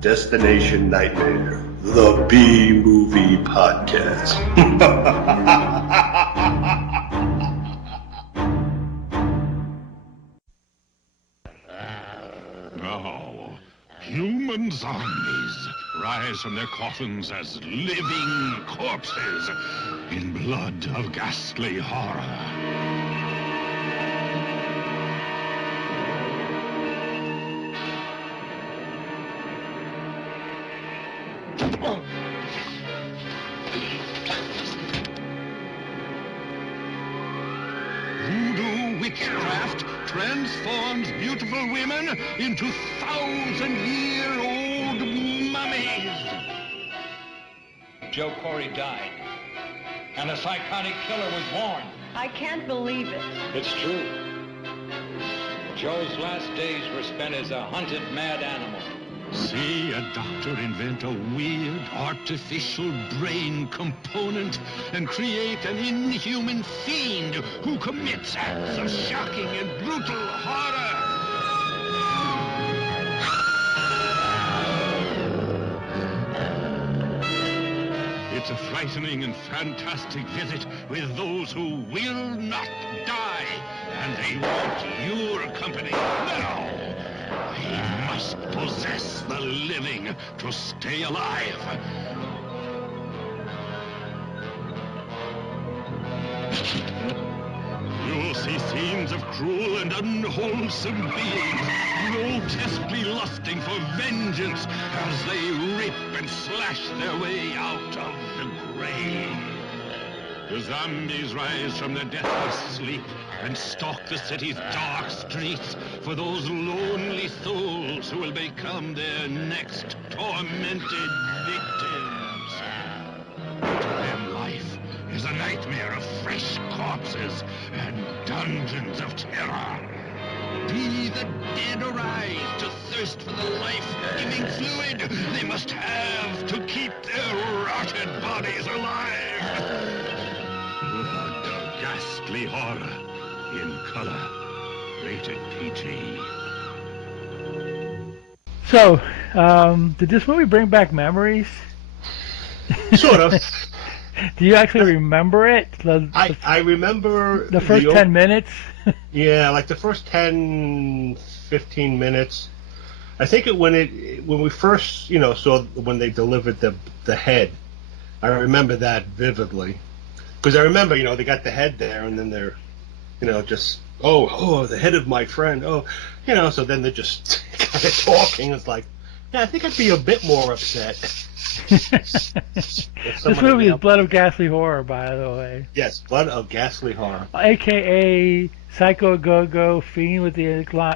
Destination Nightmare, the B-Movie Podcast. Now, human zombies rise from their coffins as living corpses in Blood of Ghastly Horror. Voodoo witchcraft transforms beautiful women into 1,000-year-old mummies. Joe Corey died, and a psychotic killer was born. I can't believe it. It's true. Joe's last days were spent as a hunted mad animal. See a doctor invent a weird artificial brain component and create an inhuman fiend who commits acts of shocking and brutal horror. It's a frightening and fantastic visit with those who will not die, and they want your company now. He must possess the living to stay alive. You'll see scenes of cruel and unwholesome beings, grotesquely lusting for vengeance as they rip and slash their way out of the grave. The zombies rise from their deathless sleep and stalk the city's dark streets for those lonely souls who will become their next tormented victims. To them, life is a nightmare of fresh corpses and dungeons of terror. Be the dead arise to thirst for the life-giving fluid they must have to keep their rotted bodies alive. Blood of Ghastly Horror, in color, rated PG. So, did this movie bring back memories? Sort of. Do you actually remember it? I remember the first 10 minutes? Yeah, like the first 10, 15 minutes. I think when we first, saw when they delivered the head, I remember that vividly. Because I remember, they got the head there, and then they're, just, oh, the head of my friend, so then they're just kind of talking. It's like, yeah, I think I'd be a bit more upset. This movie is Blood of Ghastly Horror, by the way. Yes, Blood of Ghastly Horror. A.K.A. Psycho Go-Go, Fiend with the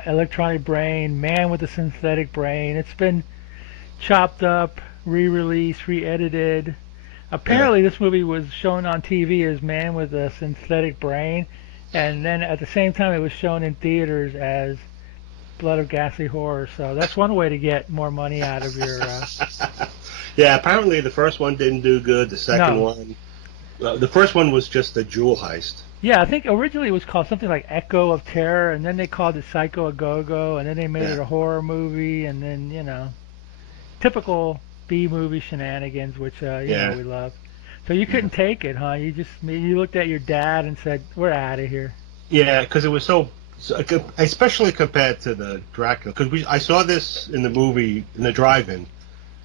electronic brain, Man with the synthetic brain. It's been chopped up, re-released, re-edited. Apparently, This movie was shown on TV as Man with a Synthetic Brain, and then at the same time, it was shown in theaters as Blood of Ghastly Horror. So that's one way to get more money out of your... Yeah, apparently the first one didn't do good. The second one... the first one was just a jewel heist. Yeah, I think originally it was called something like Echo of Terror, and then they called it Psycho a Go-Go, and then they made it a horror movie, and then, typical B-movie shenanigans, which, we love. So you couldn't take it, huh? You looked at your dad and said, we're out of here. Yeah, because it was so, especially compared to the Dracula, because I saw this in the movie, in the drive-in.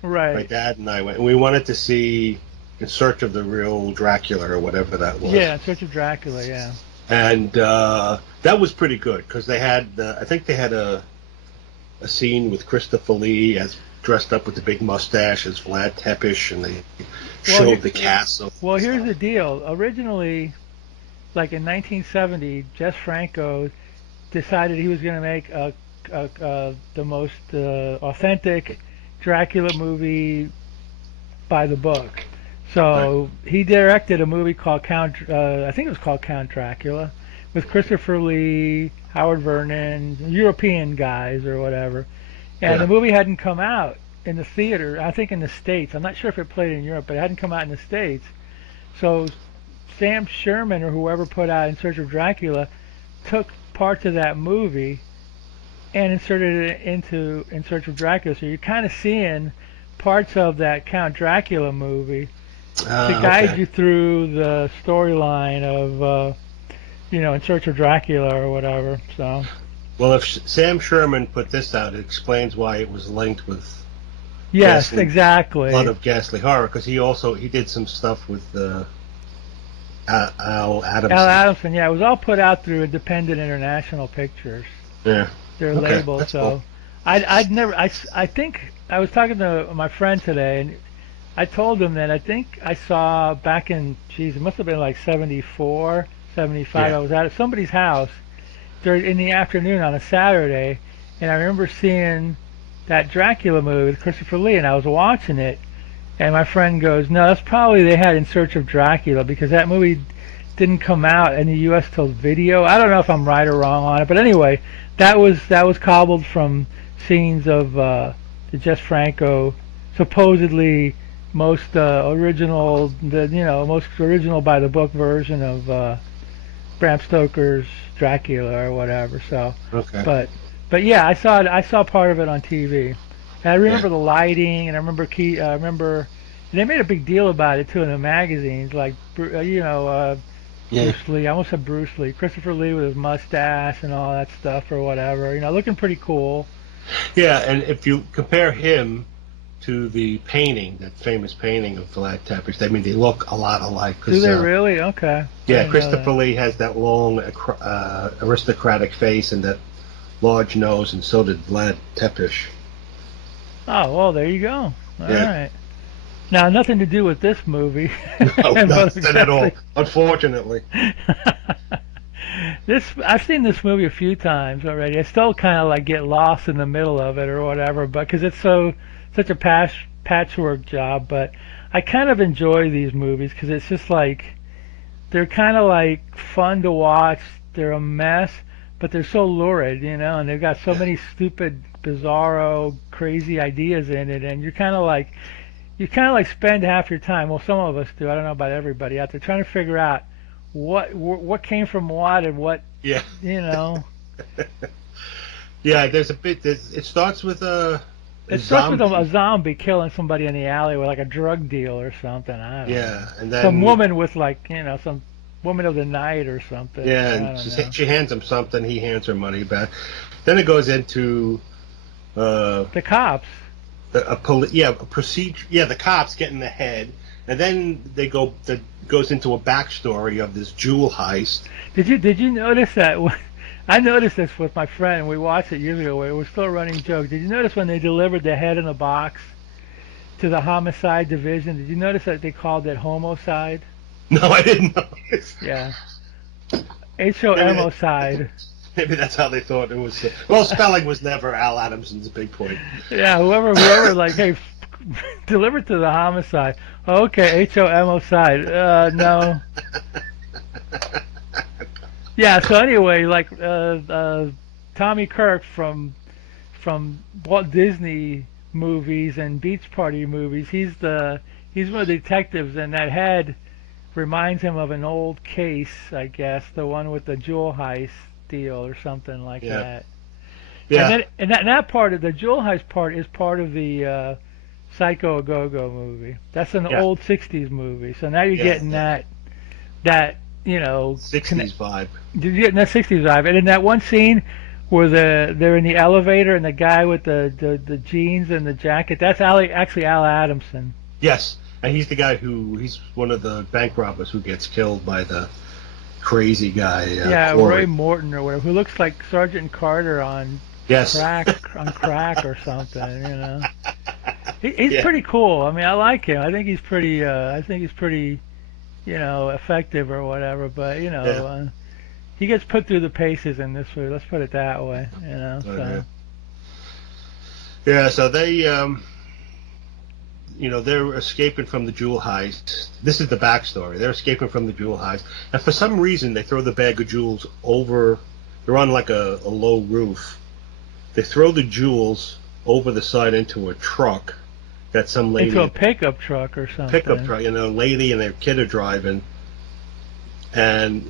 Right. My dad and I went, and we wanted to see In Search of the Real Dracula, or whatever that was. Yeah, In Search of Dracula, yeah. And that was pretty good, because they had, I think they had a scene with Christopher Lee as dressed up with the big mustache as Vlad Tepes, and they showed the castle. Well, here's the deal. Originally, like in 1970, Jess Franco decided he was going to make the most authentic Dracula movie by the book. So he directed a movie called I think it was called Count Dracula, with Christopher Lee, Howard Vernon, European guys or whatever. And the movie hadn't come out in the theater, I think in the States. I'm not sure if it played in Europe, but it hadn't come out in the States. So Sam Sherman or whoever put out In Search of Dracula took parts of that movie and inserted it into In Search of Dracula. So you're kind of seeing parts of that Count Dracula movie to guide you through the storyline of, In Search of Dracula or whatever. So. Well, if Sam Sherman put this out, it explains why it was linked with. Yes, exactly. Blood of Ghastly Horror, because he did some stuff with Al Adamson. Al Adamson, yeah, it was all put out through Independent International Pictures. Yeah. Their label. So, cool. I think I was talking to my friend today, and I told him that I think I saw back in, it must have been like 74, 75. Yeah. I was at somebody's house in the afternoon on a Saturday, and I remember seeing that Dracula movie with Christopher Lee, and I was watching it, and my friend goes, "No, that's probably they had In Search of Dracula, because that movie didn't come out in the U.S. till video." I don't know if I'm right or wrong on it, but anyway, that was cobbled from scenes of the Jess Franco, supposedly most original by the book version of Bram Stoker's Dracula or whatever. So, okay. But yeah, I saw part of it on TV. And I remember the lighting, and I remember they made a big deal about it too in the magazines, like Bruce Lee. I almost said Bruce Lee, Christopher Lee with his mustache and all that stuff or whatever. Looking pretty cool. Yeah, and if you compare him to the painting, that famous painting of Vlad Tepes, they look a lot alike. Do they really? Okay. Yeah, Christopher Lee has that long aristocratic face and that large nose, and so did Vlad Tepes. Oh, well, there you go. All right. Now, nothing to do with this movie. No, nothing at all, unfortunately. I've seen this movie a few times already. I still kind of get lost in the middle of it or whatever, but because it's such a patchwork job. But I kind of enjoy these movies because it's just they're kind of fun to watch. They're a mess, but they're so lurid, and they've got so many stupid, bizarro, crazy ideas in it, and you kind of spend half your time. Well, some of us do. I don't know about everybody out there trying to figure out what came from what and what. Yeah. Yeah, there's a bit. It starts with a. It starts with a zombie killing somebody in the alley with a drug deal or something. I don't know. Yeah, and then some woman with some woman of the night or something. Yeah, and she hands him something. He hands her money back. Then it goes into the cops. Procedure. Yeah, the cops get in the head, and then that goes into a backstory of this jewel heist. Did you notice that? I noticed this with my friend. We watched it years ago. It was still a running joke. Did you notice when they delivered the head in a box to the homicide division? Did you notice that they called it homicide? No, I didn't notice. Yeah. Homicide. Maybe that's how they thought it was. Well, spelling was never Al Adamson's big point. Yeah, whoever, hey, deliver to the homicide. Okay, homicide. No. Yeah. So anyway, Tommy Kirk from Walt Disney movies and Beach Party movies. He's one of the detectives, and that head reminds him of an old case, I guess, the one with the jewel heist deal or something like that. Yeah. And that part of the jewel heist part is part of the Psycho A Go-Go movie. That's an old '60s movie. So now you're getting that 60s vibe. You're getting that '60s vibe. And in that one scene where they're in the elevator and the guy with the jeans and the jacket, that's actually Al Adamson. Yes. And he's the guy he's one of the bank robbers who gets killed by the crazy guy. Roy Morton or whatever, who looks like Sergeant Carter on crack or something. He's pretty cool. I mean, I like him. I think he's pretty. Effective or whatever. But he gets put through the paces in this movie. Let's put it that way. So. Yeah. So they. They're escaping from the jewel heist. This is the backstory. They're escaping from the jewel heist. And for some reason, they throw the bag of jewels over. They're on a low roof. They throw the jewels over the side into a truck that some lady... Into a pickup truck or something. Pickup truck. A lady and their kid are driving. And,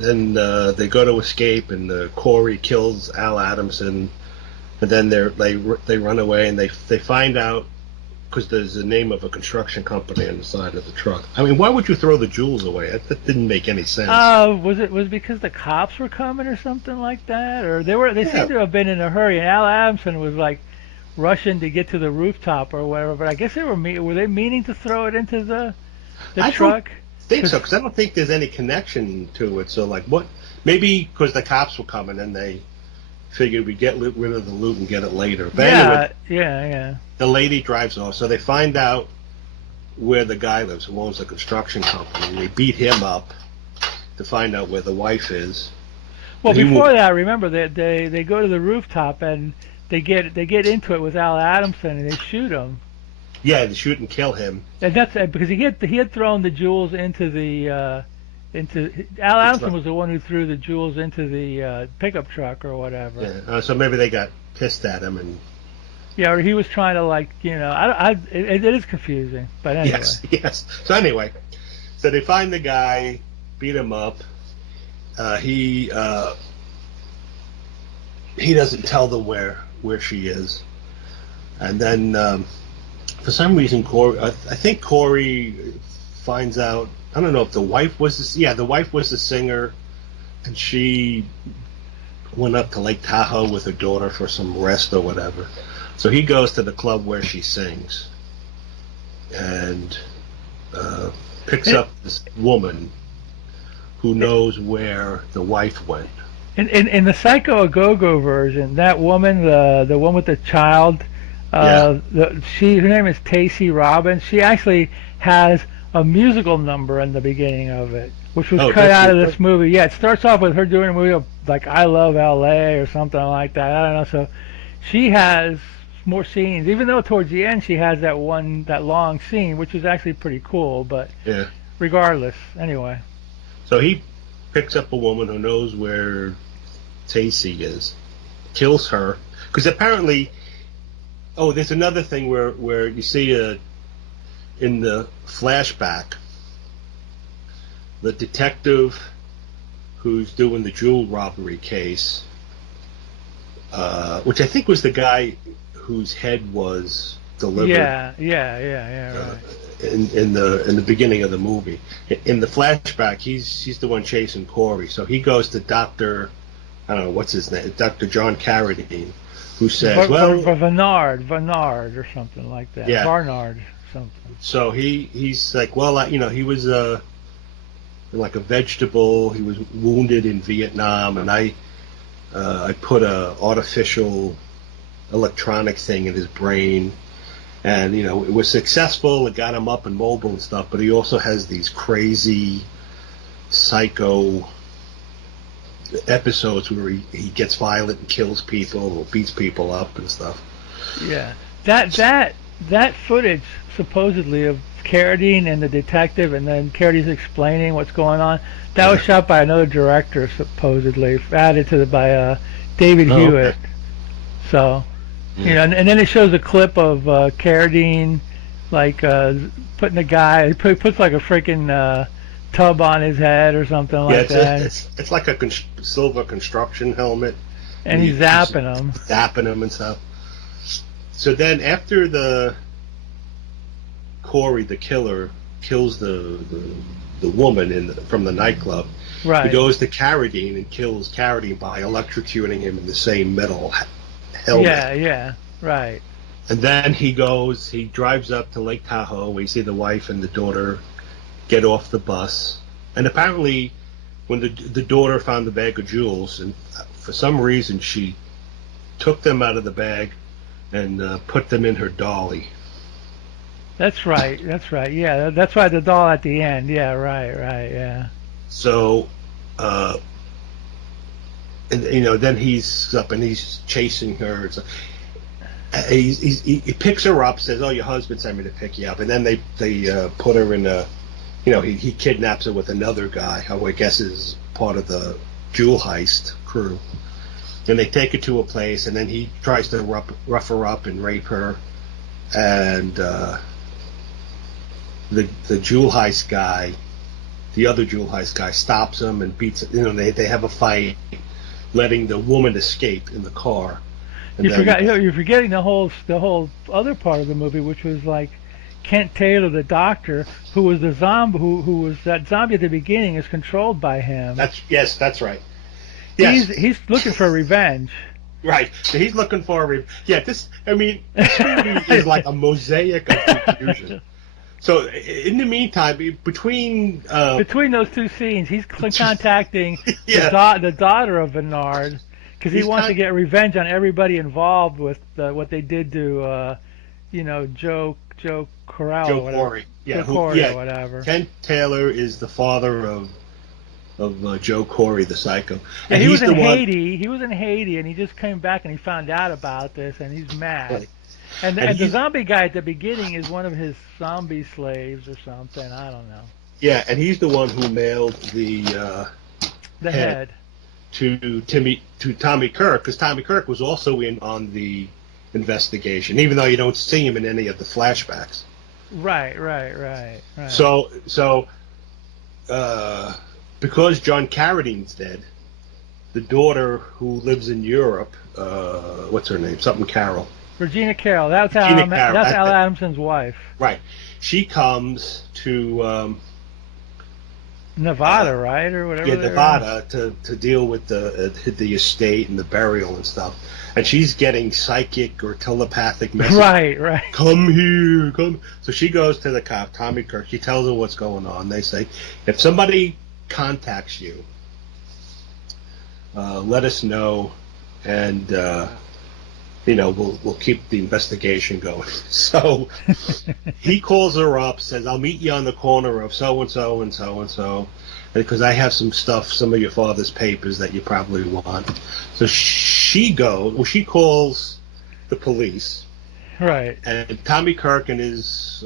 then they go to escape, and Corey kills Al Adamson, and then they run away, and they find out, because there's the name of a construction company on the side of the truck. I mean, why would you throw the jewels away? That didn't make any sense. Was it because the cops were coming or something like that, or they seemed to have been in a hurry, and Al Adamson was like rushing to get to the rooftop or whatever. But I guess were they meaning to throw it into the truck? I think so, because I don't think there's any connection to it. So, like, what? Maybe because the cops were coming and they figured we'd get rid of the loot and get it later. But anyway, yeah. The lady drives off, so they find out where the guy lives, who owns the construction company, and they beat him up to find out where the wife is. Well, before that, remember they go to the rooftop and they get into it with Al Adamson and they shoot him. Yeah, they shoot and kill him. And that's because he had thrown the jewels into the Al Adamson was the one who threw the jewels into the pickup truck or whatever. Yeah, so maybe they got pissed at him and. Yeah, or he was trying to it is confusing, but anyway. Yes. So anyway, they find the guy, beat him up. He doesn't tell them where she is, and then. For some reason, I think Corey finds out. I don't know if the wife was the wife was the singer, and she went up to Lake Tahoe with her daughter for some rest or whatever. So he goes to the club where she sings, and picks up this woman who knows where the wife went. In the Psycho A-Go-Go version, that woman, the one with the child. Her name is Tacey Robbins. She actually has a musical number in the beginning of it, which was cut out of this movie. Yeah, it starts off with her doing a movie of, like, I Love L.A. or something like that. I don't know. So she has more scenes, even though towards the end she has that long scene, which is actually pretty cool. But regardless, anyway. So he picks up a woman who knows where Tacey is, kills her, because apparently. Oh, there's another thing where you see in the flashback, the detective who's doing the jewel robbery case, which I think was the guy whose head was delivered. Yeah. Right. In the beginning of the movie, in the flashback, he's the one chasing Corey. So he goes to Dr. I don't know what's his name, Dr. John Carradine. Who says, Vanard or something like that. Yeah. Barnard or something. So he's like, he was like a vegetable. He was wounded in Vietnam, and I put a artificial electronic thing in his brain, and it was successful. It got him up and mobile and stuff, but he also has these crazy psycho episodes where he gets violent and kills people or beats people up and stuff. Yeah, that footage supposedly of Carradine and the detective, and then Carradine's explaining what's going on. That was shot by another director, supposedly added to by David Hewitt. Okay. So, and then it shows a clip of Carradine, like putting a guy. He puts like a freaking tub on his head or something like that. It's like a silver construction helmet. And he's zapping him. Zapping him and stuff. So then after Corey, the killer, kills the woman from the nightclub, right. He goes to Carradine and kills Carradine by electrocuting him in the same metal helmet. Yeah, right. And then he drives up to Lake Tahoe. We see the wife and the daughter get off the bus, and apparently when the daughter found the bag of jewels, and for some reason she took them out of the bag and put them in her dolly. That's right. Yeah, that's why the doll at the end. Yeah, right, yeah. So and then he's up and he's chasing her. So he picks her up, says, "Oh, your husband sent me to pick you up," and then they put her in a he kidnaps her with another guy, who I guess is part of the jewel heist crew. And they take her to a place, and then he tries to rough her up and rape her. And the jewel heist guy the other jewel heist guy stops him and beats it. You know, they have a fight, letting the woman escape in the car. And You're forgetting the whole other part of the movie, which was like Kent Taylor, the doctor, who was the zombie, who was that zombie at the beginning, is controlled by him. That's right. Yes. He's looking for revenge. Right. So he's looking for this movie is like a mosaic of confusion. So in the meantime, between those two scenes, he's contacting yeah. the daughter of Vanard, because he wants to get revenge on everybody involved with what they did to Joe Carrol. Joe Corey. Yeah, or whatever. Kent Taylor is the father of Joe Corey, the psycho. Yeah, and he was in Haiti. He was in Haiti, and he just came back and he found out about this, and he's mad. Right. And the zombie guy at the beginning is one of his zombie slaves or something. I don't know. Yeah, and he's the one who mailed the head to Tommy Kirk, because Tommy Kirk was also in on the investigation, even though you don't see him in any of the flashbacks. Right. So because John Carradine's dead, the daughter who lives in Europe, what's her name? Something Carrol. Regina Carrol. That's Al Adamson's wife. Right. She comes to Nevada, right, or whatever. Yeah, Nevada to deal with the estate and the burial and stuff. And she's getting psychic or telepathic messages. Right. Come here, come. So she goes to the cop, Tommy Kirk. She tells him what's going on. They say, if somebody contacts you, let us know, and we'll keep the investigation going. So he calls her up, says, I'll meet you on the corner of so and so and so and so, because I have some of your father's papers that you probably want. So she calls the police, right? And Tommy Kirk and his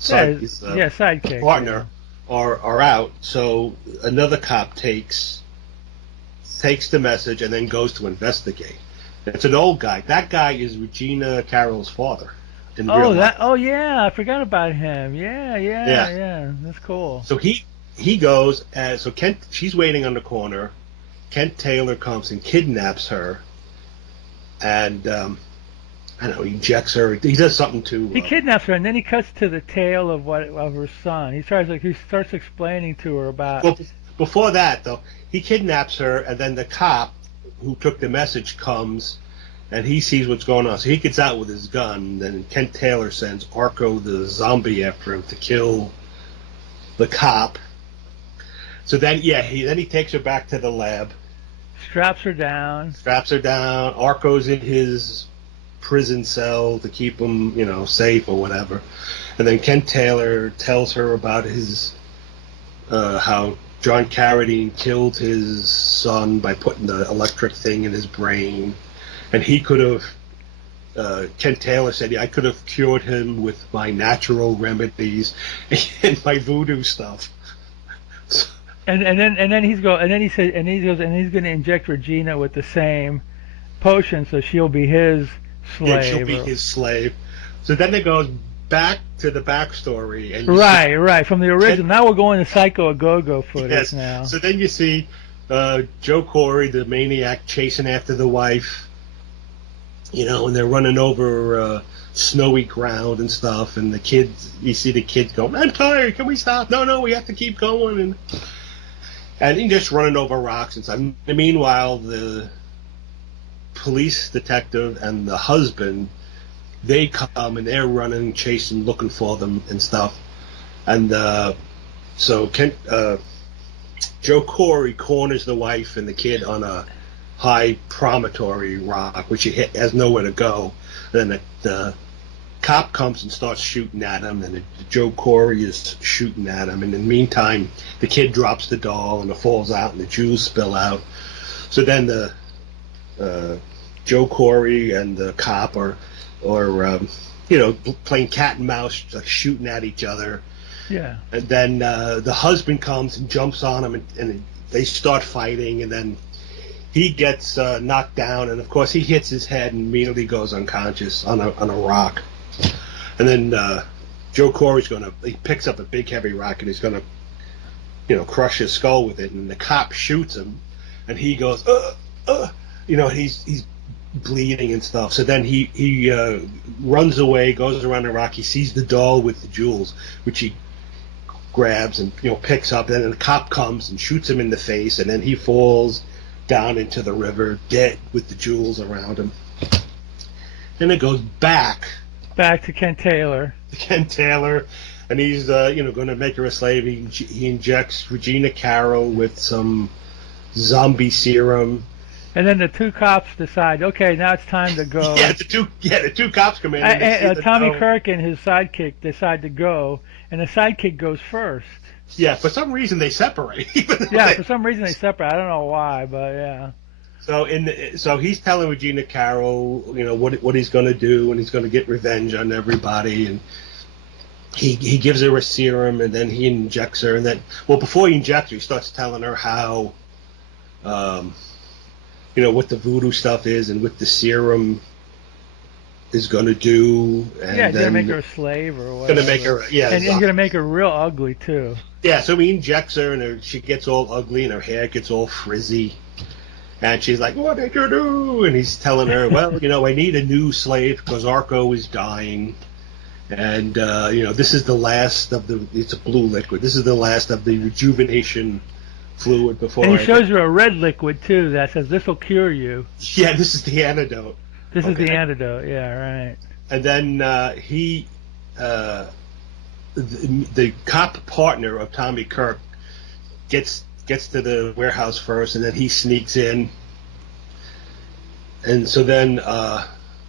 sidekick partner are out. So another cop takes the message and then goes to investigate. It's an old guy. That guy is Regina Carrol's father in real life. I forgot about him. Yeah. That's cool. So he goes, so she's waiting on the corner. Kent Taylor comes and kidnaps her, and he injects her. He does something to. He kidnaps her, and then he cuts to the tale of her son. He starts explaining to her about. Well, before that though, he kidnaps her, and then the cop who took the message comes, and he sees what's going on. So he gets out with his gun. Then Kent Taylor sends Akro the zombie after him to kill the cop. So then, he takes her back to the lab. Straps her down. Arco's in his prison cell to keep him, safe or whatever. And then Kent Taylor tells her about his how John Carradine killed his son by putting the electric thing in his brain, and he could have. Kent Taylor said, I could have cured him with my natural remedies and my voodoo stuff. And then he goes and he's going to inject Regina with the same potion, so she'll be his slave. Yeah, she'll be his slave. So then it goes back to the backstory, and right from the original. Now we're going to Psycho A-Go-Go footage now. So then you see Joe Corey, the maniac, chasing after the wife, and they're running over snowy ground and stuff, and you see the kids go, I'm tired, can we stop? No, we have to keep going, and he's just running over rocks and stuff. And meanwhile, the police detective and the husband, they come and they're running, chasing, looking for them and stuff. And so Joe Corey corners the wife and the kid on a high promontory rock, which he has nowhere to go. And then the cop comes and starts shooting at him, and Joe Corey is shooting at him. And in the meantime, the kid drops the doll and it falls out, and the Jews spill out. So then the Joe Corey and the cop are playing cat and mouse, like shooting at each other. Yeah. And then the husband comes and jumps on him, and they start fighting, and then he gets knocked down, and of course he hits his head and immediately goes unconscious on a rock. And then Joe Corey's he picks up a big heavy rock, and he's gonna crush his skull with it, and the cop shoots him, and he goes, he's bleeding and stuff. So then he runs away, goes around the rock. He sees the doll with the jewels, which he grabs and picks up. And then the cop comes and shoots him in the face, and then he falls down into the river, dead with the jewels around him. Then it goes back to Ken Taylor. And he's going to make her a slave. He injects Regina Carrol with some zombie serum. And then the two cops decide, okay, now it's time to go. The two cops come in. And Tommy Kirk and his sidekick decide to go, and the sidekick goes first. Yeah, for some reason they separate. For some reason they separate. I don't know why, but yeah. So he's telling Regina Carrol, what he's going to do, and he's going to get revenge on everybody, and he gives her a serum, and then he injects her, and then before he injects her, he starts telling her how. What the voodoo stuff is and what the serum is going to do. And he's going to make her a slave or whatever. Going to make her, and he's going to make her real ugly, too. Yeah, so he injects her, and she gets all ugly, and her hair gets all frizzy. And she's like, what did you do? And he's telling her, well, I need a new slave because Akro is dying. And, this is the last of it's a blue liquid. This is the last of the rejuvenation fluid before. And he shows her a red liquid too that says this will cure you. Yeah, this is the antidote. This is the antidote. Yeah, right. And then the cop partner of Tommy Kirk gets to the warehouse first, and then he sneaks in. And so then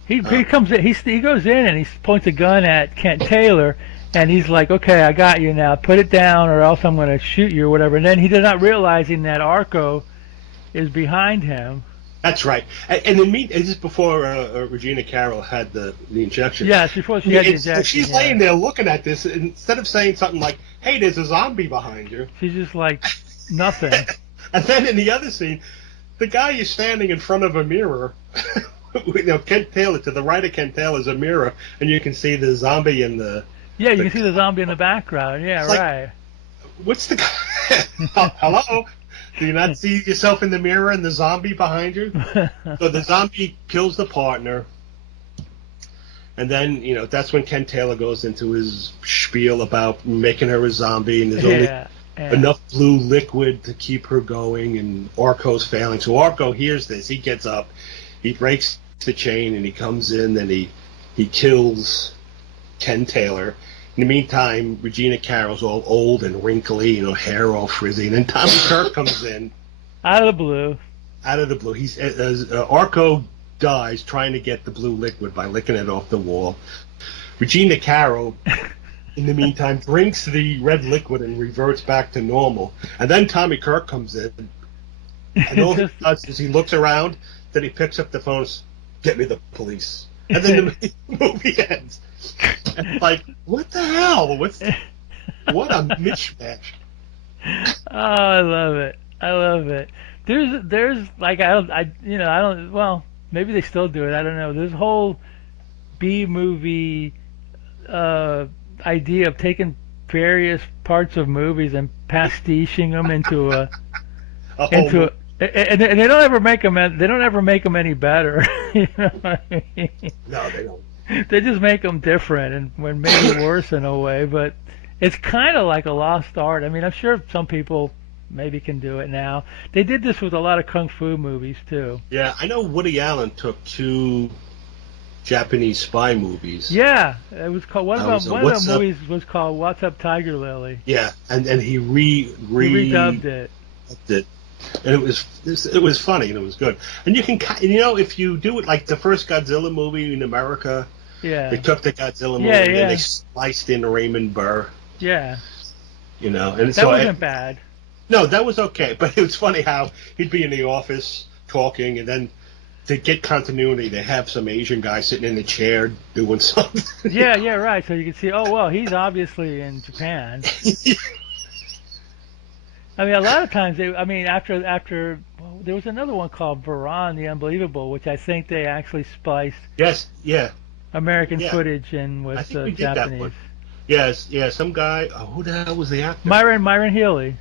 he comes in. He goes in and he points a gun at Kent Taylor. And he's like, okay, I got you now. Put it down or else I'm going to shoot you or whatever. And then he does not realizing that Akro is behind him. That's right. And this is before Regina Carrol had the injection. Yeah, before she had the injection. She's laying there looking at this, and instead of saying something like, hey, there's a zombie behind you. She's just like, nothing. And then in the other scene, the guy is standing in front of a mirror. Kent Taylor, to the right of Kent Taylor is a mirror, and you can see the zombie in the... Yeah, you can see the zombie in the background. Yeah, right. What's the guy? Hello? Do you not see yourself in the mirror and the zombie behind you? So the zombie kills the partner. And then, that's when Ken Taylor goes into his spiel about making her a zombie, and there's only enough blue liquid to keep her going, and Akro's failing. So Akro hears this. He gets up. He breaks the chain, and he comes in, and he kills Ken Taylor. In the meantime, Regina Carrol's all old and wrinkly, hair all frizzy. And then Tommy Kirk comes in. Out of the blue. He's Akro dies trying to get the blue liquid by licking it off the wall. Regina Carrol, in the meantime, drinks the red liquid and reverts back to normal. And then Tommy Kirk comes in. And all he does is he looks around, then he picks up the phone and says, get me the police. And then the movie ends. And like, what the hell? What a mishmash. Oh, I love it. There's like, well, maybe they still do it. I don't know. There's a whole B movie idea of taking various parts of movies and pastiching them into and they don't ever make them. They don't ever make them any better. You know what I mean? No, they don't. They just make them different and when maybe worse in a way. But it's kind of like a lost art. I mean, I'm sure some people maybe can do it now. They did this with a lot of kung fu movies too. Yeah, I know Woody Allen took 2 Japanese spy movies. Yeah, it was called one of the movies was called What's Up, Tiger Lily. Yeah, and he redubbed it. And it was funny and it was good. And you can if you do it like the first Godzilla movie in America. Yeah. They took the Godzilla movie and then they spliced in Raymond Burr. Yeah. And that wasn't bad. No, that was okay. But it was funny how he'd be in the office talking, and then to get continuity, they have some Asian guy sitting in the chair doing something. Yeah, right. So you can see, oh, well, he's obviously in Japan. I mean, a lot of times, after there was another one called Varan, the Unbelievable, which I think they actually spliced. Yes, yeah. American footage in with Japanese. Yes, some guy. Who the hell was the actor? Myron Healy.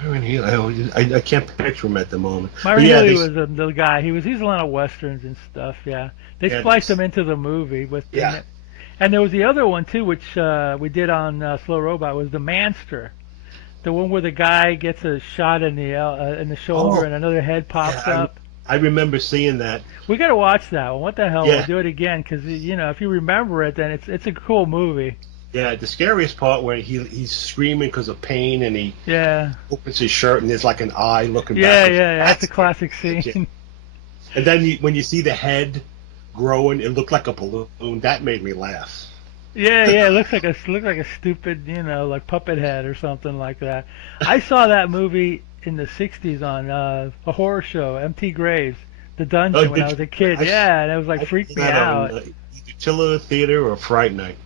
Where in he? I can't picture him at the moment. Myron But yeah, Hilary was the guy. He's a lot of westerns and stuff. Yeah, they spliced him into the movie with. Yeah. And there was the other one too, which we did on Slow Robot, was the Manster, the one where the guy gets a shot in the shoulder and another head pops up. I remember seeing that. We got to watch that one. What the hell? Yeah. We'll do it again because if you remember it, then it's a cool movie. Yeah, the scariest part where he's screaming because of pain and he opens his shirt and there's like an eye looking back. Yeah, that's a classic scene. Yeah. And then when you see the head growing, it looked like a balloon. That made me laugh. Yeah, it looks like a stupid, like puppet head or something like that. I saw that movie in the '60s on a horror show, M.T. Graves, The Dungeon, when I was a kid. And it was like freaked me out. Utility Theater or Fright Night?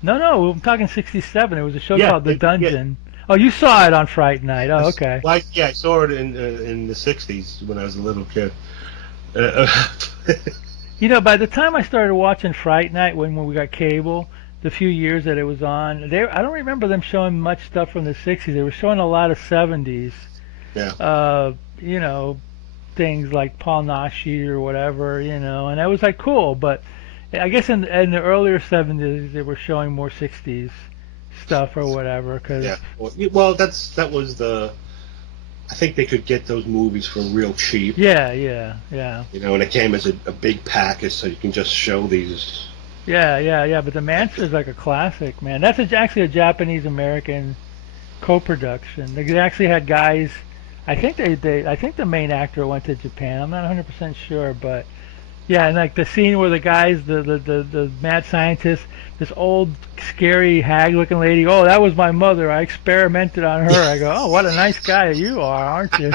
No, I'm talking '67. It was a show called The Dungeon. Yeah. Oh, you saw it on Fright Night. Oh, okay. Well, I saw it in the '60s when I was a little kid. By the time I started watching Fright Night when we got cable, the few years that it was on, I don't remember them showing much stuff from the '60s. They were showing a lot of '70s. Yeah. Things like Paul Nashi or whatever, and that was like cool. But I guess in the earlier '70s they were showing more '60s stuff or whatever. Well, that was the. I think they could get those movies for real cheap. Yeah. And it came as a big package, so you can just show these. Yeah. But The Manster is like a classic, man. That's actually a Japanese-American co-production. They actually had guys. I think the main actor went to Japan. I'm not 100% sure, but yeah, and like the scene where the guys, the mad scientist, this old scary hag-looking lady. Oh, that was my mother. I experimented on her. I go, oh, what a nice guy you are, aren't you?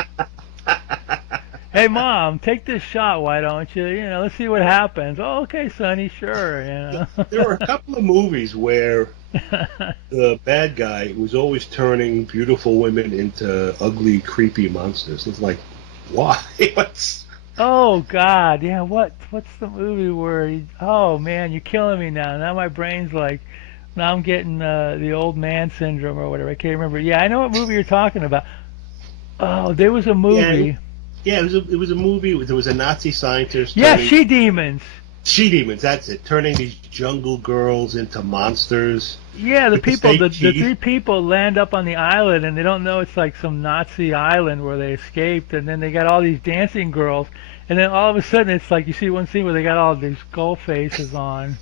Hey, Mom, take this shot. Why don't you? Let's see what happens. Oh, okay, Sonny, sure. There were a couple of movies where the bad guy was always turning beautiful women into ugly, creepy monsters. It's like, why? Oh God, yeah. What's the movie where oh man, you're killing me now. Now my brain's like, now I'm getting the old man syndrome or whatever. I can't remember. Yeah, I know what movie you're talking about. Oh, there was a movie. Yeah, it was a movie. There was a Nazi scientist. Yeah, She-Demons. She-Demons, that's it. Turning these jungle girls into monsters. Yeah, the three people land up on the island and they don't know it's like some Nazi island where they escaped, and then they got all these dancing girls, and then all of a sudden it's like you see one scene where they got all these skull faces on.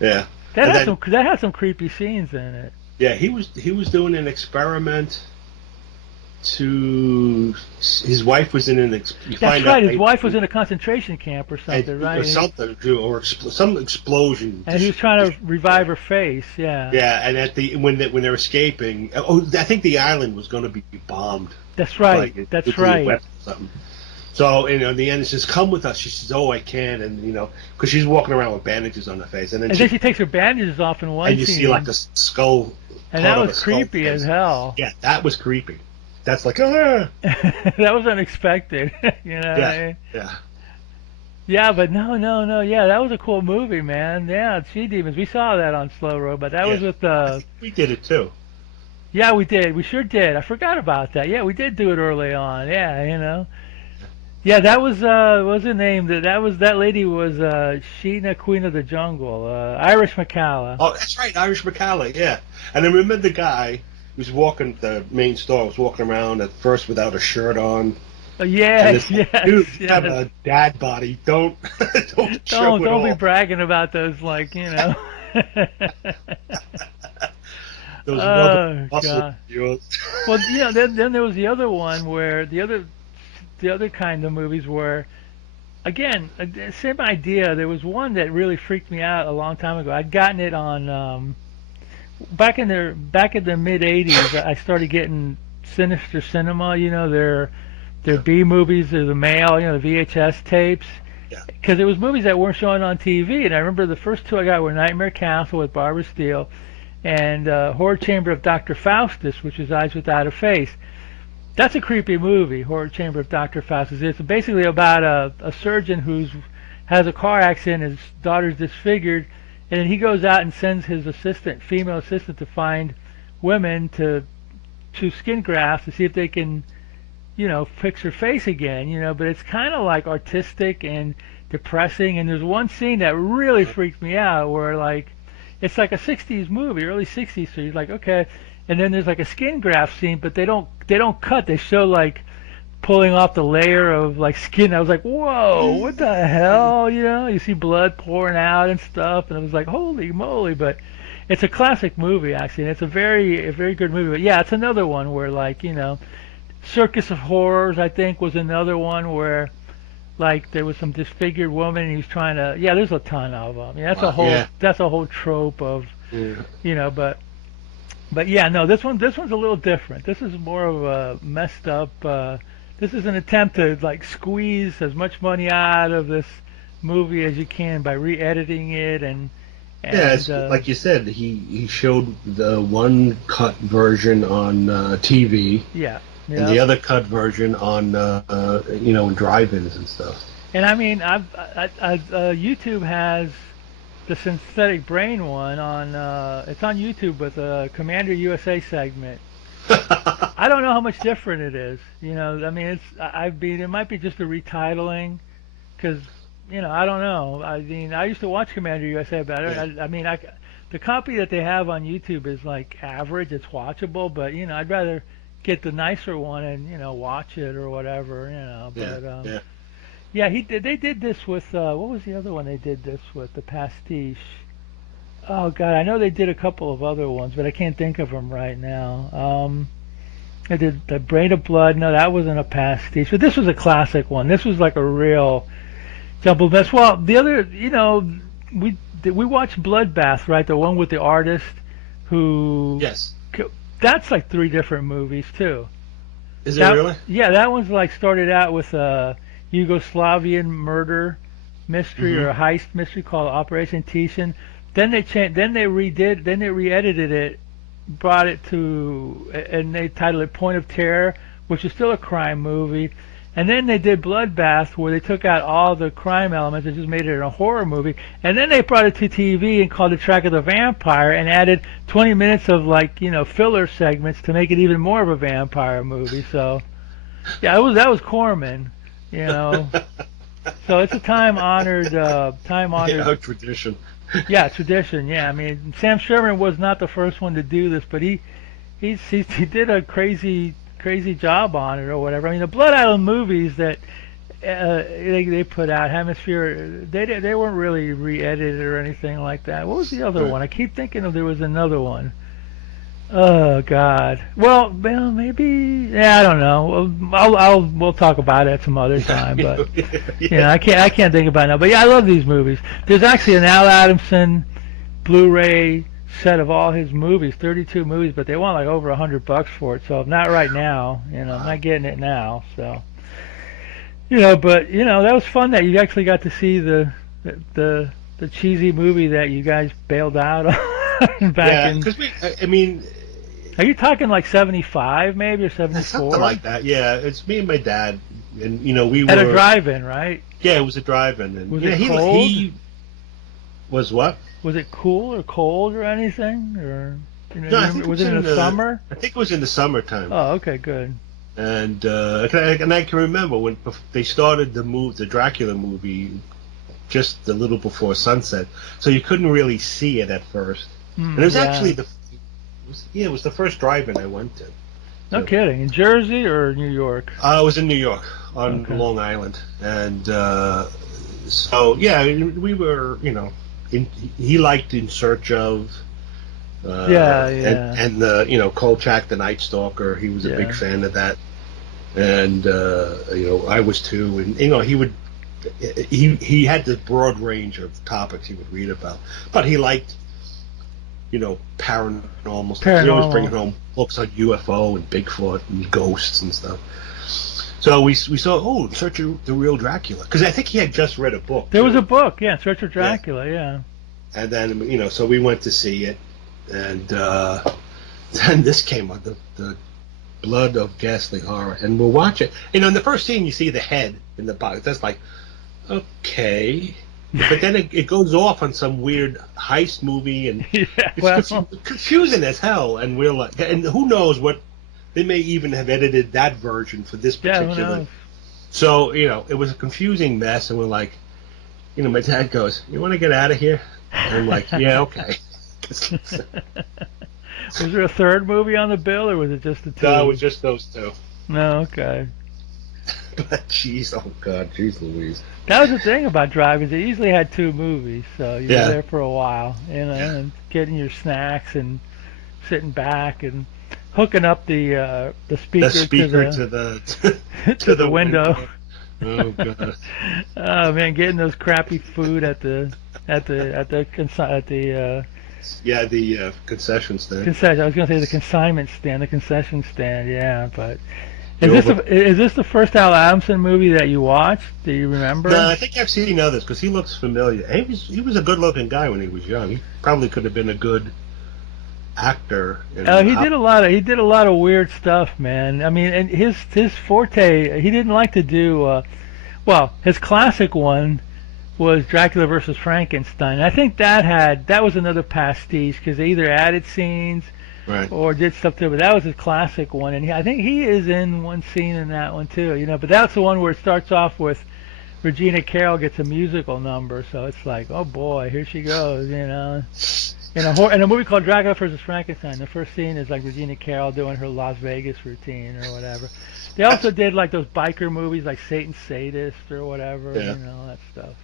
Yeah. That had some creepy scenes in it. Yeah, he was doing an experiment. His wife was in That's right. His wife was in a concentration camp or something, right? Or something, or some explosion. And he was trying to revive her face. Yeah. Yeah, and when they're escaping, I think the island was going to be bombed. That's right. That's right. So in the end, it says, "Come with us." She says, "Oh, I can't," and because she's walking around with bandages on her face, and then she takes her bandages off in one scene. And you see like a skull. And that was creepy as hell. Yeah, that was creepy. That's like, that was unexpected, Yeah. Yeah, but no. Yeah, that was a cool movie, man. Yeah, She-Demons. We saw that on Slow Robot. That was with we did it too. Yeah, we did. We sure did. I forgot about that. Yeah, we did do it early on. Yeah, Yeah, that was what was her name? That lady was Sheena, Queen of the Jungle, Irish McCalla. Oh, that's right, Irish McCalla. Yeah, and I remember the guy. Was walking the main store. Was walking around at first without a shirt on. Yes. Dude, you have a dad body. Don't be bragging about those, like those God. Well, then there was the other one where the other kind of movies were, again, same idea. There was one that really freaked me out a long time ago. I'd gotten it on. Back in the mid '80s, I started getting Sinister Cinema. Their B movies, or the mail, the VHS tapes. Because it was movies that weren't showing on TV. And I remember the first two I got were Nightmare Castle with Barbara Steele, and Horror Chamber of Dr. Faustus, which is Eyes Without a Face. That's a creepy movie, Horror Chamber of Dr. Faustus. It's basically about a surgeon who has a car accident. His daughter's disfigured. And then he goes out and sends his female assistant, to find women to skin grafts to see if they can, fix her face again, but it's kind of like artistic and depressing. And there's one scene that really freaked me out where like it's like a 60s movie, early 60s, so you're like, okay. And then there's like a skin graft scene, but they don't cut. They show like pulling off the layer of like skin. I was like, whoa, what the hell? You see blood pouring out and stuff, and it was like, holy moly. But it's a classic movie actually, and it's a very good movie. But yeah, it's another one where like, Circus of Horrors, I think, was another one where, like, there was some disfigured woman, and he was trying to. Yeah, there's a ton of them. Yeah, that's a whole trope of, But yeah, no, this one's a little different. This is more of a messed up. This is an attempt to like squeeze as much money out of this movie as you can by re-editing it and yeah, it's, like you said, he showed the one cut version on TV. Yeah. And the other cut version on, in drive-ins and stuff. And I mean, YouTube has the synthetic brain one on. It's on YouTube with a Commander USA segment. I don't know how much different it is. I mean, it might be just a retitling, because I don't know. I mean, I used to watch Commander USA, but the copy that they have on YouTube is like average. It's watchable, but I'd rather get the nicer one and watch it or whatever, but yeah, they did this with what was the other one they did this with? The Pastiche. Oh god, I know they did a couple of other ones, but I can't think of them right now. They did the Brain of Blood. No, that wasn't a pastiche, but this was a classic one. This was like a real jumbled mess. Well, the other, we watched Bloodbath, right? The one with the artist who. Yes. That's like 3 different movies too. Is it really? Yeah, that one's like started out with a Yugoslavian murder mystery or a heist mystery called Operation Tishin. Then they re-edited it, brought it to, and they titled it Point of Terror, which is still a crime movie. And then they did Bloodbath, where they took out all the crime elements and just made it a horror movie. And then they brought it to TV and called it Track of the Vampire and added 20 minutes of filler segments to make it even more of a vampire movie. So, yeah, that was Corman, So it's a time-honored. Yeah, tradition. Yeah, tradition. Yeah, I mean, Sam Sherman was not the first one to do this, but he did a crazy job on it or whatever. I mean, the Blood Island movies that they put out, Hemisphere, they weren't really re-edited or anything like that. What was the other one? I keep thinking there was another one. Oh God. Well, maybe. Yeah, I don't know. We'll talk about it some other time. But I can't think about it now. But yeah, I love these movies. There's actually an Al Adamson Blu-ray set of all his movies, 32 movies, but they want like over $100 for it. So not right now. I'm not getting it now. So but that was fun that you actually got to see the cheesy movie that you guys bailed out on back in. Because I mean. Are you talking like 75 maybe or 74? Something like that, yeah. It's me and my dad, and we were... At a drive-in, right? Yeah, it was a drive-in. And, was it cold? He was what? Was it cool or cold or anything? Or no, I think was it in the summer? I think it was in the summertime. Oh, okay, good. And I can remember when they started the Dracula movie just a little before sunset, so you couldn't really see it at first. And it was actually it was the first drive-in I went to. No kidding. In Jersey or New York? I was in New York on Long Island, and so yeah, we were he liked In Search Of. And the Kolchak the Night Stalker. He was a big fan of that, and I was too. And he had this broad range of topics he would read about, but he liked paranormal stuff. He always bringing home books on UFO and Bigfoot and ghosts and stuff. So we saw In Search of the Real Dracula, because I think he had just read a book. There was a book, In Search of Dracula, yeah. And then so we went to see it, and then this came on, the Blood of Ghastly Horror, and we'll watch it. In the first scene you see the head in the box. That's like, okay. But then it goes off on some weird heist movie, and it's confusing as hell. And we're like, and who knows what they may even have edited that version for this Yeah, who particular. knows? So, it was a confusing mess, and we're like, my dad goes, "You want to get out of here?" And I'm like, "Yeah, okay." Was there a third movie on the bill, or was it just the two? No, it was just those two. No, okay. But jeez, oh God, jeez Louise. That was the thing about drivers. They usually had two movies, so you Yeah. were there for a while, and getting your snacks and sitting back and hooking up the speaker, The speaker to the to the window. Oh God. Oh man, getting those crappy food at the Yeah, the concession stand. concession. I was going to say the consignment stand, the concession stand. Yeah, but You is this the first Al Adamson movie that you watched? Do you remember? No, I think I've seen others because he looks familiar. He was a good-looking guy when he was young. He probably could have been a good actor. He did a lot of weird stuff, man. I mean, and his forte, he didn't like to do. Well, his classic one was Dracula versus Frankenstein. I think that was another pastiche because they either added scenes. Right. Or did stuff too, but that was his classic one, and I think he is in one scene in that one too, But that's the one where it starts off with Regina Carrol gets a musical number, so it's like, oh boy, here she goes, In a movie called Dracula vs. Frankenstein, the first scene is like Regina Carrol doing her Las Vegas routine or whatever. They also did like those biker movies like Satan's Sadist or whatever, that stuff.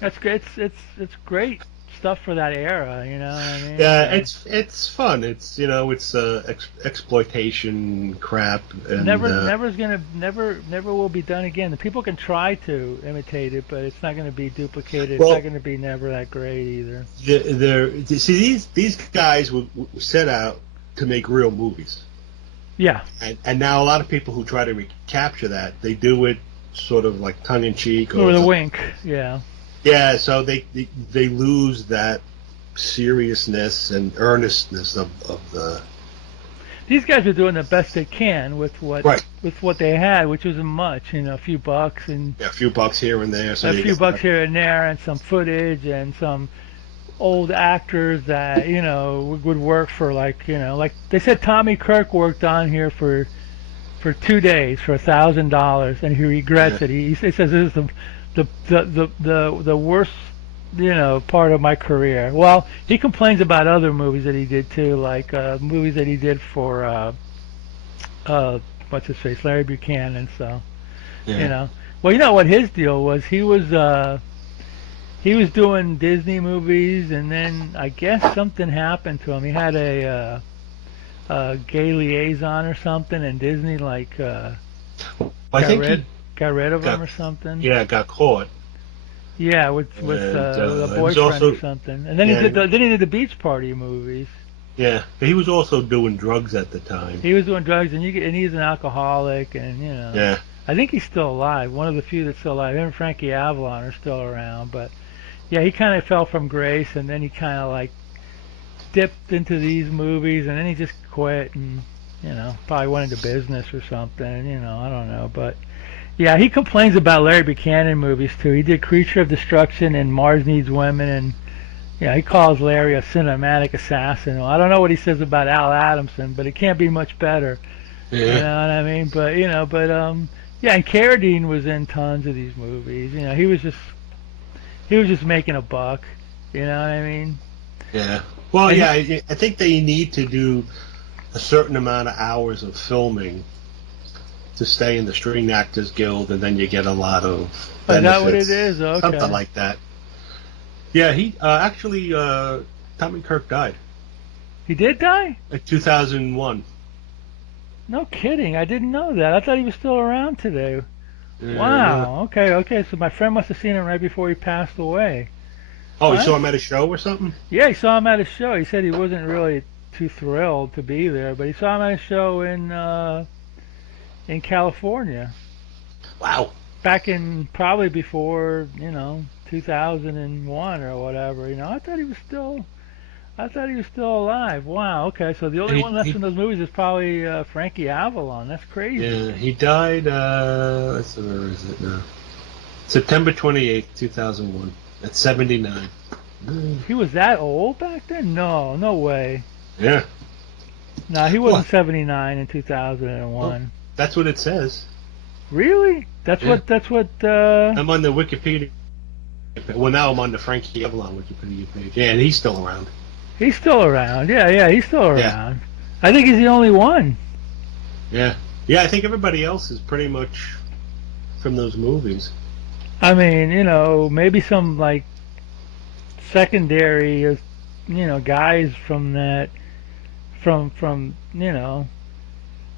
That's great. It's great stuff for that era, what I mean? Yeah, it's fun. It's it's exploitation crap. And, never will be done again. The people can try to imitate it, but it's not going to be duplicated. Well, it's not going to be never that great either. These guys were set out to make real movies. Yeah. And now a lot of people who try to recapture that, they do it sort of like tongue in cheek or with a wink. Yeah. Yeah, so they lose that seriousness and earnestness of the. These guys are doing the best they can with what they had, which wasn't much, a few bucks and a few bucks here and there. So a few bucks here and there, and some footage and some old actors that would work for like they said Tommy Kirk worked on here for 2 days for $1,000, and he regrets it. He says this is the worst part of my career. Well, he complains about other movies that he did too, like movies that he did for what's his face, Larry Buchanan. So well, what his deal was, he was doing Disney movies, and then I guess something happened to him. He had a gay liaison or something, and Disney got rid of him or something. Yeah, got caught. Yeah, with a boyfriend or something. And then he did the Beach Party movies. Yeah, but he was also doing drugs at the time. He was doing drugs, and he's an alcoholic, and Yeah. I think he's still alive. One of the few that's still alive. Him and Frankie Avalon are still around, but yeah, he kind of fell from grace, and then he kind of dipped into these movies, and then he just quit, and probably went into business or something. I don't know, but. Yeah, he complains about Larry Buchanan movies too. He did Creature of Destruction and Mars Needs Women, and he calls Larry a cinematic assassin. Well, I don't know what he says about Al Adamson, but it can't be much better. Yeah. You know what I mean? But yeah, and Carradine was in tons of these movies. He was just making a buck. You know what I mean? Yeah. Well, I think they need to do a certain amount of hours of filming to stay in the Screen Actors Guild, and then you get a lot of benefits. Is that what it is? Okay. Something like that. Yeah, he actually Tommy Kirk died. He did die? In 2001. No kidding. I didn't know that. I thought he was still around today. Yeah. Wow. Okay. So my friend must have seen him right before he passed away. Oh, you saw him at a show or something? Yeah, he saw him at a show. He said he wasn't really too thrilled to be there, but he saw him at a show in California. Wow. Back in probably before 2001 or whatever. I thought he was still alive. Wow. Okay. So the only one left in those movies is probably Frankie Avalon. That's crazy. Yeah, he died. Let's see, where is it now? September 28th, 2001. At 79. He was that old back then? No way. Yeah. No, he wasn't What? 79 in 2001. That's what it says. Really? That's Yeah. what. I'm on the Wikipedia. Well, now I'm on the Frankie Avalon Wikipedia page. Yeah, and he's still around. He's still around. Yeah, he's still around. I think he's the only one. Yeah. Yeah, I think everybody else is pretty much from those movies. I mean, maybe some like secondary, guys from that, from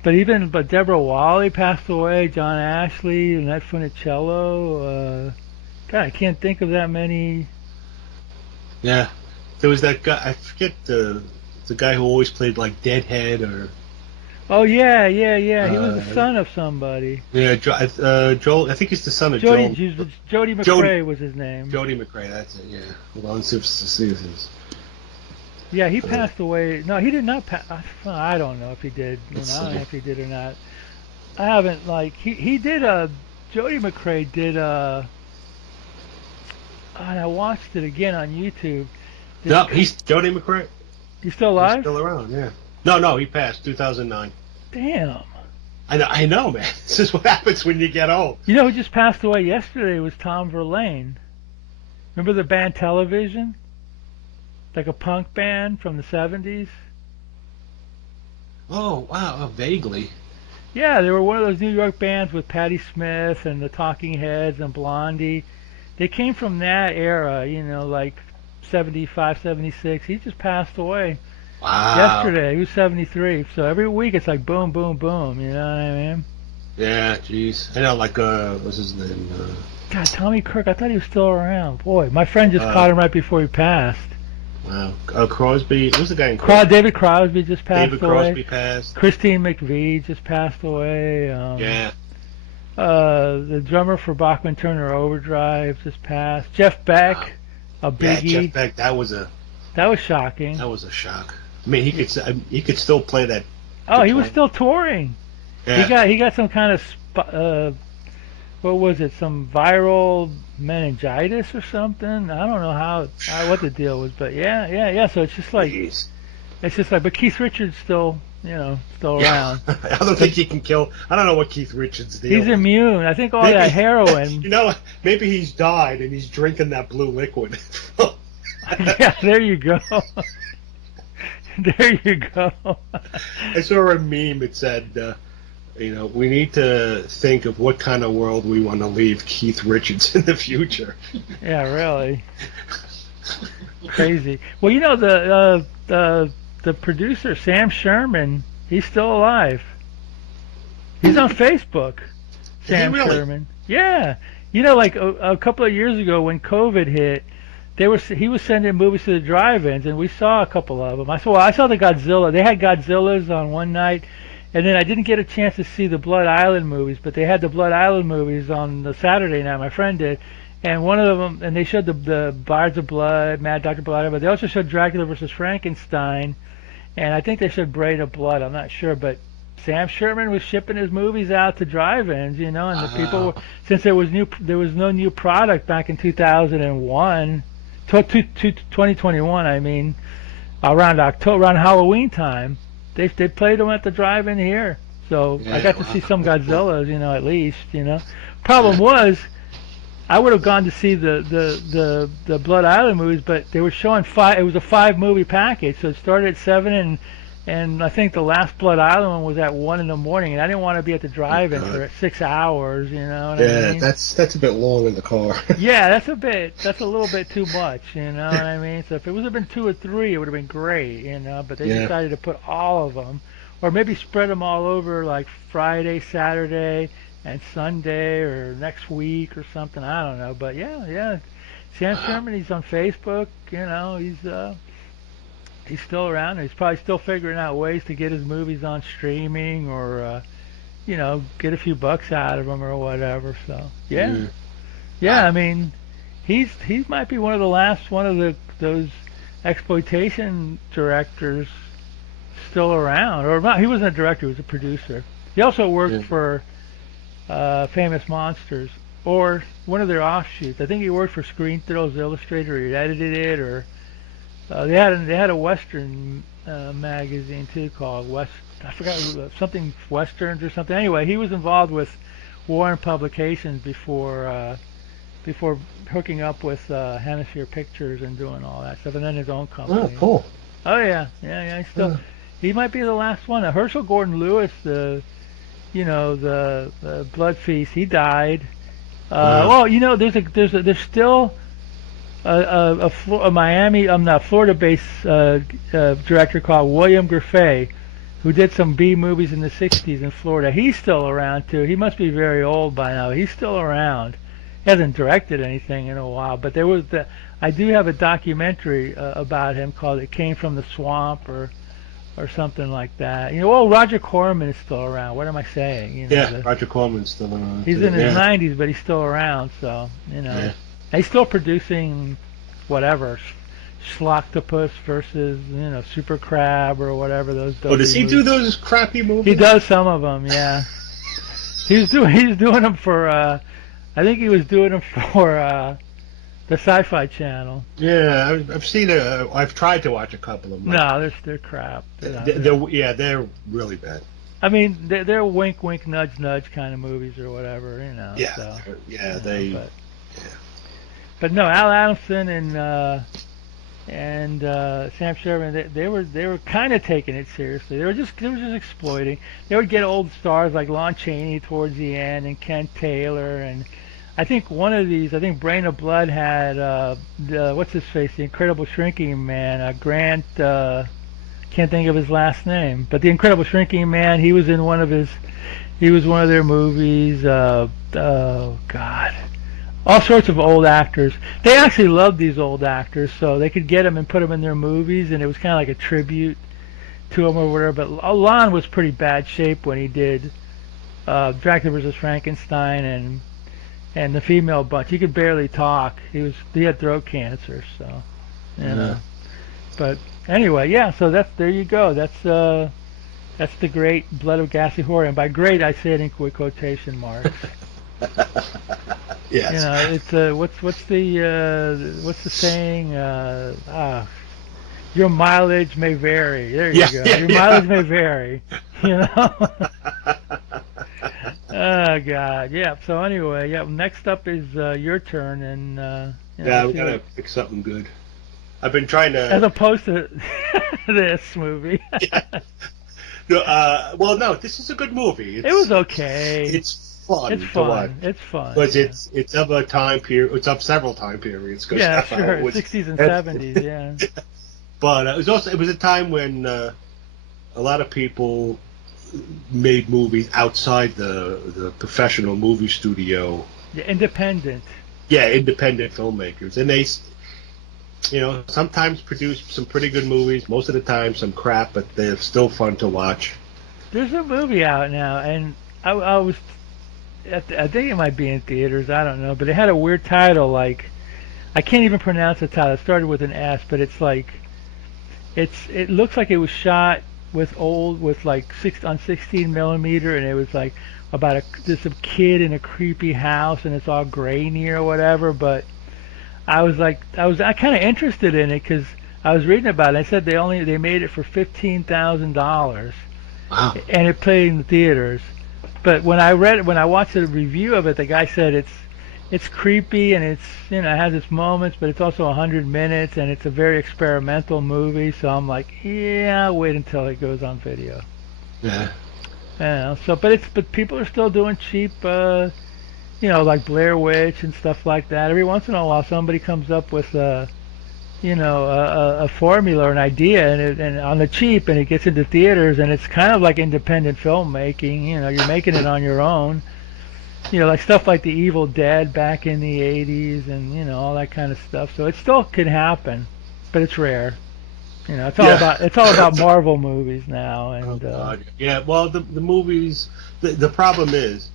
but Deborah Wally passed away, John Ashley, Annette Funicello. God, I can't think of that many. Yeah. There was that guy, I forget the guy who always played like Deadhead or... Oh, yeah. He was the son of somebody. Yeah, Joel, I think he's the son of Jody Joel. McRae was his name. Jody McRae, that's it, yeah. Well, on Seasons. Yeah, he passed away. No, he did not pass. I don't know if he did. I don't know if he did or not. I haven't, he did Jody McRae did and I watched it again on YouTube. No, he's Jody McRae. He's still alive? He's still around, yeah. No, he passed 2009. Damn. I know, man. This is what happens when you get old. You know who just passed away yesterday was Tom Verlaine. Remember the band Television? Like a punk band from the 70s? Oh, wow, vaguely. Yeah, they were one of those New York bands with Patti Smith and the Talking Heads and Blondie. They came from that era, like 75, 76. He just passed away. Wow. Yesterday, he was 73. So every week it's like boom, boom, boom. You know what I mean? Yeah, jeez. I know, what's his name? God, Tommy Kirk, I thought he was still around. Boy, my friend just caught him right before he passed. Wow. Crosby. Who's the guy in Crosby? David Crosby just passed David away. Crosby passed. Christine McVie just passed away. Yeah. The drummer for Bachman Turner Overdrive just passed. Jeff Beck, a biggie. Yeah, Jeff Beck. That was shocking. That was a shock. I mean, he could still play that. Oh, he was still touring. Yeah. He got some kind of what was it? Some viral meningitis or something. I don't know what the deal was, but yeah. So it's just like but Keith Richards still around. I don't think he can kill. I don't know what Keith Richards did. He's immune. I think that heroin. Maybe he's died and he's drinking that blue liquid. Yeah, there you go. There you go. I saw a meme. It said, we need to think of what kind of world we want to leave Keith Richards in the future. Yeah, really. Crazy. Well, the producer, Sam Sherman, he's still alive. He's on Facebook. Sam Is he really? Sherman. Yeah. A couple of years ago when COVID hit, he was sending movies to the drive-ins, and we saw a couple of them. I saw the Godzilla. They had Godzillas on one night, and then I didn't get a chance to see the Blood Island movies, but they had the Blood Island movies on the Saturday night. My friend did, and one of them, and they showed the Bards of Blood, Mad Dr. Blood, but they also showed Dracula versus Frankenstein, and I think they showed Braid of Blood. I'm not sure, but Sam Sherman was shipping his movies out to drive-ins, and the people, since there was no new product back in 2001. 2021, I mean, around Halloween time, they played them at the drive-in here. So I got to see some Godzillas, at least, Problem was, I would have gone to see the Blood Island movies, but they were showing it was a 5-movie package, so it started at 7, and I think the last Blood Island one was at 1 in the morning, and I didn't want to be at the drive-in for 6 hours, what I mean? That's a bit long in the car. Yeah, that's a little bit too much, what I mean? So if it would have been 2 or 3, it would have been great, but they decided to put all of them, or maybe spread them all over like Friday, Saturday, and Sunday, or next week or something, I don't know, but yeah. Sam Sherman, he's on Facebook, he's still around. He's probably still figuring out ways to get his movies on streaming, or get a few bucks out of them or whatever. So yeah. I mean, he might be one of those exploitation directors still around, or not. He wasn't a director; he was a producer. He also worked for Famous Monsters, or one of their offshoots. I think he worked for Screen Thrills Illustrated, or he edited it, or. They had a Western magazine too called West. I forgot something Westerns or something. Anyway, he was involved with Warren Publications before hooking up with Hemisphere Pictures and doing all that stuff, and then his own company. Oh, cool. Oh yeah. He might be the last one. Herschel Gordon Lewis, the Blood Feast. He died. Well, there's still a Miami, Florida-based director called William Griffey, who did some B movies in the '60s in Florida. He's still around too. He must be very old by now. He's still around. He hasn't directed anything in a while, but I do have a documentary about him called "It Came from the Swamp" or something like that. Roger Corman is still around. What am I saying? Roger Corman's still around. He's in his 90s, but he's still around. So Yeah. he's still producing whatever, Schloctopus versus Super Crab or whatever those. Does he do those crappy movies? He does some of them. Yeah. he's doing them for. I think he was doing them for the Sci-Fi Channel. Yeah, I've seen it. I've tried to watch a couple of them. No, they're crap. They're really bad. I mean, they're wink, wink, nudge, nudge kind of movies or whatever, Yeah, so, But no, Al Adamson and Sam Sherman, they were kind of taking it seriously. They were just exploiting. They would get old stars like Lon Chaney towards the end and Ken Taylor, and I think one of these, Brain of Blood had what's his face, the Incredible Shrinking Man, Grant. Can't think of his last name, but the Incredible Shrinking Man. He was in one of their movies. Oh God. All sorts of old actors. They actually loved these old actors, so they could get them and put them in their movies, and it was kind of like a tribute to them or whatever. But Lon was pretty bad shape when he did Dracula vs. Frankenstein and the Female Bunch. He could barely talk. He had throat cancer, so But anyway, yeah. So there you go. That's the great Blood of Ghastly Horror, and by great I say it in quotation marks. Yes. It's what's the saying? Your mileage may vary. There you go. Your mileage may vary. Oh God, yeah. So anyway, yeah. Next up is your turn, and we gotta pick something good. I've been trying to, as opposed to this movie. No, this is a good movie. It was okay. It's fun. It's fun. It's fun. But it's of a time period. It's of several time periods. Yeah, sure. 60s and 70s. Yeah. But it was a time when a lot of people made movies outside the professional movie studio. Yeah, independent. Yeah, independent filmmakers, and they, sometimes produce some pretty good movies. Most of the time, some crap, but they're still fun to watch. There's a movie out now, and I was. I think it might be in theaters. I don't know, but it had a weird title. Like, I can't even pronounce the title. It started with an S, but it's like, it looks like it was shot on 16 millimeter, and it was like about this kid in a creepy house, and it's all grainy or whatever. But I was kind of interested in it because I was reading about it. I said they made it for $15,000. Wow. And it played in the theaters. But when I watched the review of it, the guy said it's creepy and it has its moments, but it's also 100 minutes and it's a very experimental movie. So I'm like, yeah, I'll wait until it goes on video. Yeah. But people are still doing cheap, like Blair Witch and stuff like that. Every once in a while, somebody comes up with a formula or an idea, and on the cheap, and it gets into theaters, and it's kind of like independent filmmaking. You're making it on your own. Like stuff like The Evil Dead back in the 80s, and all that kind of stuff. So it still can happen, but it's rare. It's all about Marvel movies now. And yeah, well, the movies. The problem is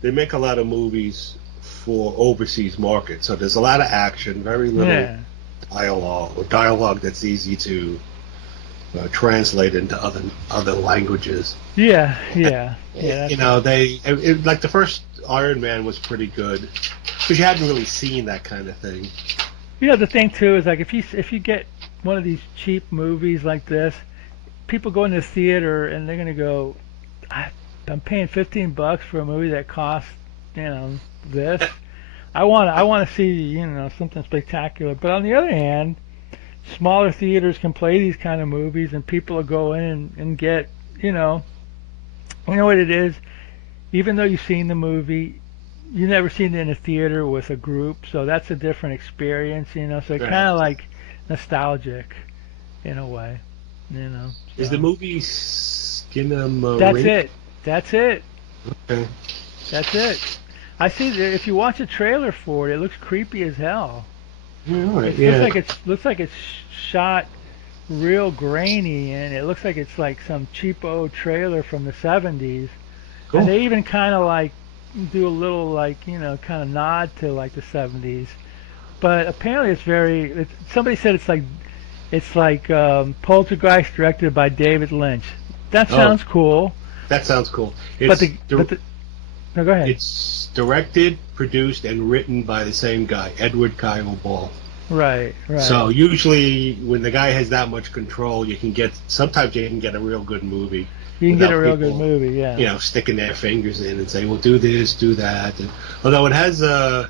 they make a lot of movies for overseas markets, so there's a lot of action, very little. Dialogue that's easy to translate into other languages. Yeah. Like the first Iron Man was pretty good because you hadn't really seen that kind of thing. The thing too is like if you get one of these cheap movies like this, people go into the theater and they're gonna go, I'm paying $15 for a movie that costs, this. I want to see, something spectacular. But on the other hand, smaller theaters can play these kind of movies, and people will go in and get, you know what it is. Even though you've seen the movie, you've never seen it in a theater with a group, so that's a different experience, So it's kind of like nostalgic, in a way, So. Is the movie Skinnamarink? That's it. Okay. That's it. I see that if you watch a trailer for it, it looks creepy as hell. Yeah, all right. It looks like it's shot real grainy, and it looks like it's like some cheapo trailer from the 70s. Cool. And they even kind of like do a little like kind of nod to like the 70s. But apparently somebody said it's like Poltergeist directed by David Lynch. That sounds cool. That sounds cool. No, go ahead. It's directed, produced, and written by the same guy, Edward Kyle Ball. Right. So usually, when the guy has that much control, sometimes you can get a real good movie. You can get a real good movie, yeah. Sticking their fingers in and saying, "Well, do this, do that." And, although it has on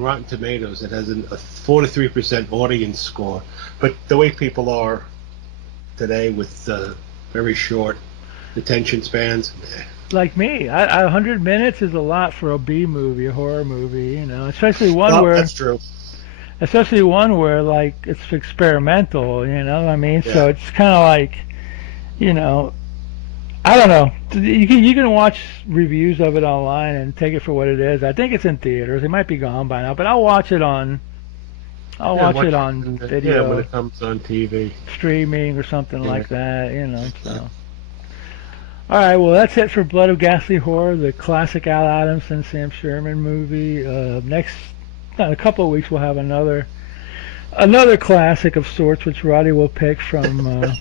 Rotten Tomatoes, it has a 43% audience score. But the way people are today with very short attention spans. Like me, 100 minutes is a lot for a B movie, a horror movie, especially one where that's true. Especially one where like it's experimental, I mean, so it's kind of like, I don't know. You can watch reviews of it online and take it for what it is. I think it's in theaters. It might be gone by now, but I'll watch it on. Watch it on video. Yeah, when it comes on TV, streaming or something like that, So. All right, well, that's it for Blood of Ghastly Horror, the classic Al Adamson, Sam Sherman movie. In a couple of weeks, we'll have another classic of sorts, which Roddy will pick from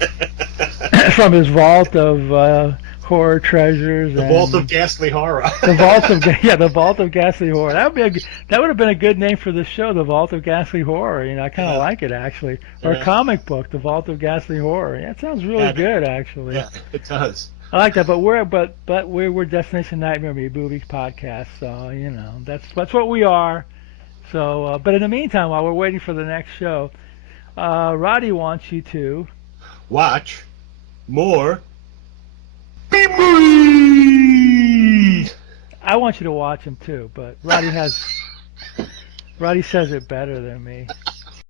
from his vault of horror treasures. The Vault of Ghastly Horror. The Vault of Ghastly Horror. That would have been a good name for the show, the Vault of Ghastly Horror. I kind of like it actually. Or a comic book, the Vault of Ghastly Horror. Yeah, it sounds really good actually. Yeah, it does. I like that, but we're Destination Nightmare Movie podcast, so that's what we are. So, but in the meantime, while we're waiting for the next show, Roddy wants you to watch more movies. I want you to watch them too, but Roddy says it better than me.